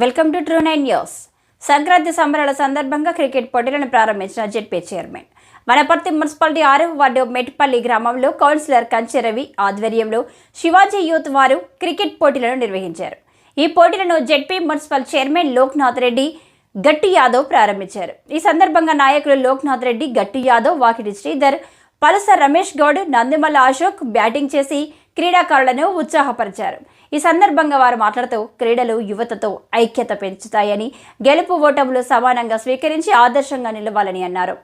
Welcome to true 9 news. Sankranti సంబరాల సందర్భంగా cricket పోటీలను ప్రారంభించిన జెడ్పీ చైర్మన్ వనపర్తి మున్సిపాలిటీ 6వ వార్డు మెట్పల్లి గ్రామంలో కౌన్సిలర్ కంచె రవి ఆధ్వర్యంలో శివాజీ యూత్ వారు క్రికెట్ పోటీలను నిర్వహించారు. ఈ పోటీలను ZP municipal chairman Loknath Reddy గట్టి యాదవ్ ప్రారంభించారు. ఈ సందర్భంగా నాయకులు లోక్నాథ్ రెడ్డి, గట్టి యాదవ్, వాకిటి శ్రీధర్, పలస రమేష్ గౌడ్, నందిమల్ల అశోక్ బ్యాటింగ్ చేసి క్రీడాకారులను ఉత్సాహపరిచారు. ఈ సందర్భంగా వారు మాట్లాడుతూ క్రీడలు యువతతో ఐక్యత పెంచుతాయని, గెలుపు ఓటములు సమానంగా స్వీకరించి ఆదర్శంగా నిలవాలని అన్నారు.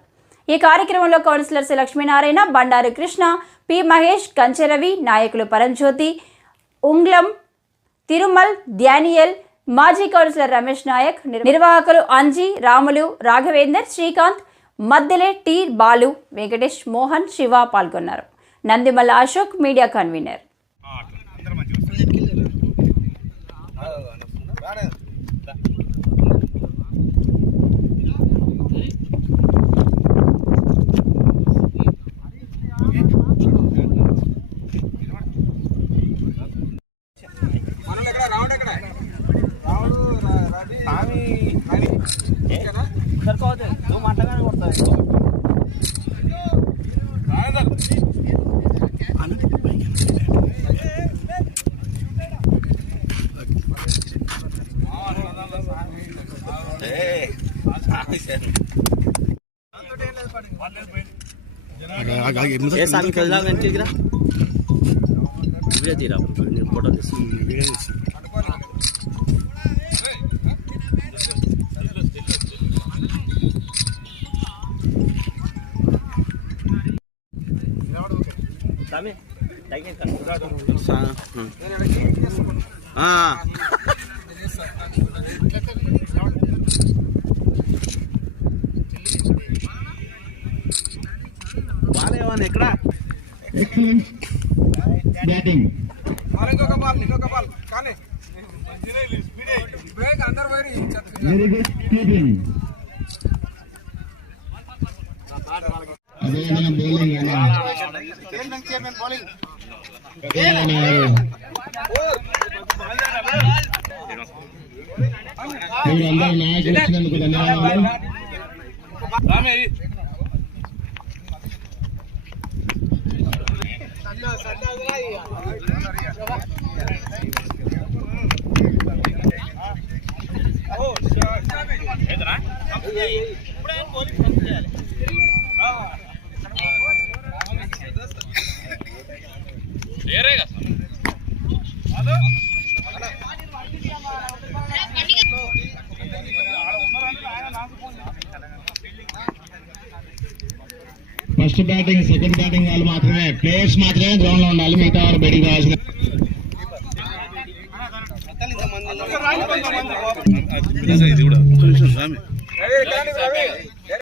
ఈ కార్యక్రమంలో కౌన్సిలర్స్ లక్ష్మీనారాయణ, బండారు కృష్ణ, పి మహేష్, కంచె రవి, నాయకులు పరంజ్యోతి, ఉంగ్లం, తిరుమల్, ధ్యానియల్, మాజీ కౌన్సిలర్ రమేష్ నాయక్, నిర్వాహకులు అంజీ, రాములు, రాఘవేందర్, శ్రీకాంత్, మద్దెలే, టి బాలు, వెంకటేష్, మోహన్, శివ పాల్గొన్నారు. Nandimalla Ashok media convener. First batting, second batting వాళ్ళు మాత్రమే, ప్లేయర్స్ మాత్రమే గ్రౌండ్ లో ఉండాలి. మిగతా వారు బయటికి రావాల్సిన